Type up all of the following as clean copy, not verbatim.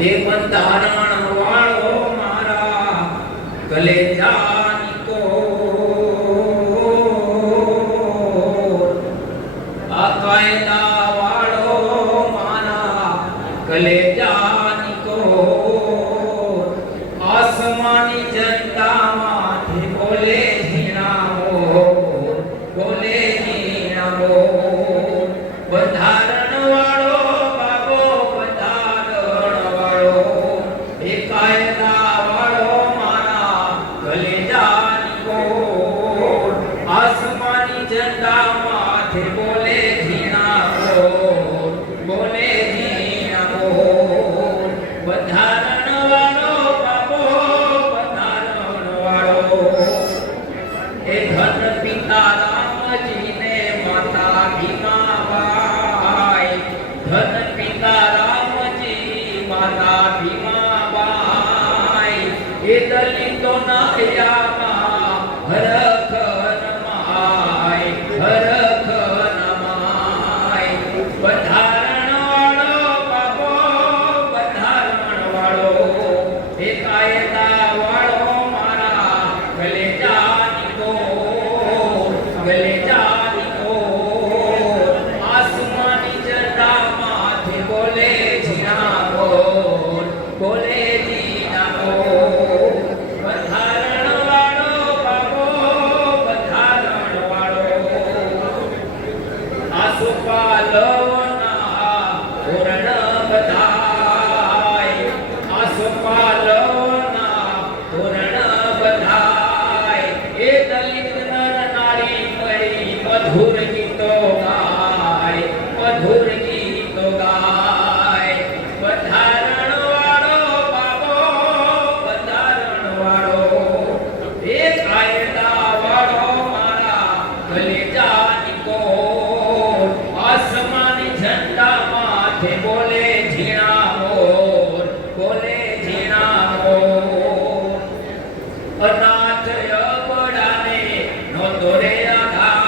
એ બંધારણ વાળો મારા કલેજાની કોર, આ કાયદા વાળો મારા કલેજાની કોર, આસમાની જનતામાંથી બોલે ઝીણાઓ, બોલે ઝીણાઓ. બંધારણ વાળો બાબો, બંધારણ વાળો, એ કાયદા વાળો મારા કલેજાની કોર, આસમાની જનતામાંથી બોલે ઝીણાઓ, બોલે ઝીણાઓ. બંધારણ વાળો બાબો, બંધારણ વાળો, એ ધન પિતા રામજીને માતા ભીમાબાઈ, ધન પિતા રામજી માતા ભીમાબાઈ, એ દલિતોના હૈયામાં હરખ નમાય, હરખ નમાય. બંધારણ વાળો બાબો, બંધારણ વાળો, એ કાયદા વાળો મારા કલેજાની કોર, કલેજાની કોર, આસમાની જનતામાંથી બોલે ઝીણાઓ, બોલે ઝીણાઓ. બંધારણ વાળો બાબો, બંધારણ વાળો, આસોપાલવના ધોરણ બધાય, આસોપાલવના ધોરણ બધાય, એ દલિત નર નારી મળી મધુર ગીતો ગાય, મધુર ગીતો ગાય. બંધારણ વાળો બાબો, બંધારણ વાળો, એ કાયદા વાળો મારા કલેજાની કોર, આસમાની ઝંડામાંથી બોલે ઝીણાઓ, બોલે ઝીણાઓ. અનાથ અબડાને નહોતો રે આધાર,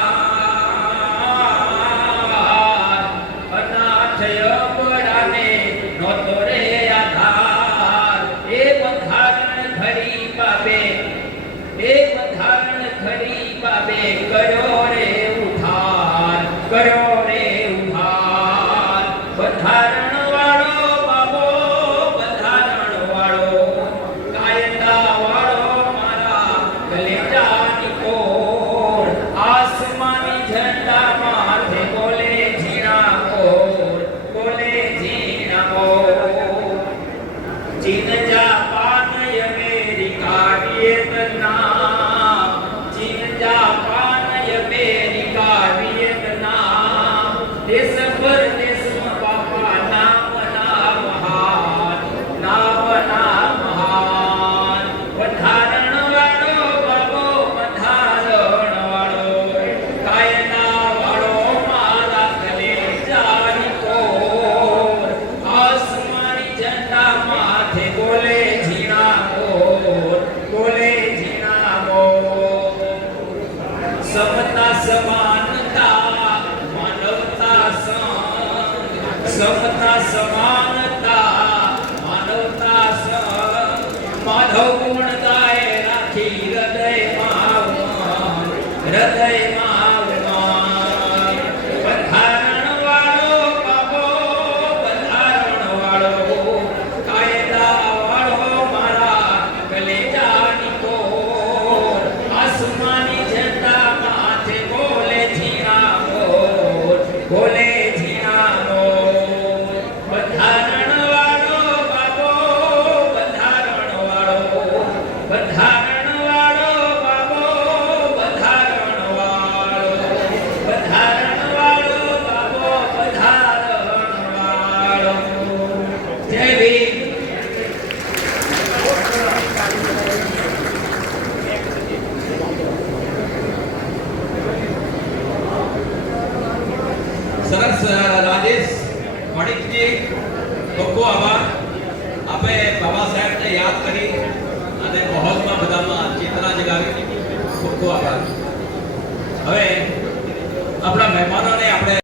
અનાથ અબડાને નહોતો રે આધાર, એ બંધારણ ઘડી બાબે, એ બંધારણ ઘડી બાબે કર્યો રે ઉધાર, કર્યો રે ઉધાર. બંધારણ વાળો બાબો, બંધારણ વાળો, કાયદા વાળો મારા કલેજાની કોર, આસમાની ઝંડામાંથી બોલે ઝીણાઓ, બોલે ઝીણાઓ. ચીન જાપાન અમેરિકા વિયેતનામ, ચીન જાપાન અમેરિકા વિયેતનામ, દેશભર દેશમાં બાપા નામના મહાન, નામના મહાન. બંધારણ વાળો બાબો, બંધારણ વાળો, કાયદા વાળો મારા કલેજાની કોર, આસમાની ઝંડામાંથી બોલે ઝીણાઓ, બોલે ઝીણાઓ. સમતા સમાનતા માનવતા સંગ, સમતા સમાનતા માનવતા સંગ, માધવ ગુણ ગાય રાખી હૃદયમાં ઉમંગ, હૃદયમાં ઉમંગ. બંધારણ વાળો બાબો, બંધારણ વાળો, કાયદા વાળો મારા કલેજાની કોર, આસમાની ઝંડામાંથી બોલે ઝીણાઓ, બોલે ઝીણાઓ. બંધારણ વાળો બાબો, બંધારણ વાળો, બંધારણ વાળો બાબો, બંધારણ વાળો, બંધારણ વાળો બાબો, બંધારણ વાળો. જય ભીમ. સરસ રાજેશ મણિકજી, ખૂબ ખૂબ આભાર. આપણે બાબા સાહેબને યાદ કરી અને માહોલમાં બધામાં ચેતના જગાવી. ખૂબ ખૂબ આભાર. હવે આપણા મહેમાનોને આપણે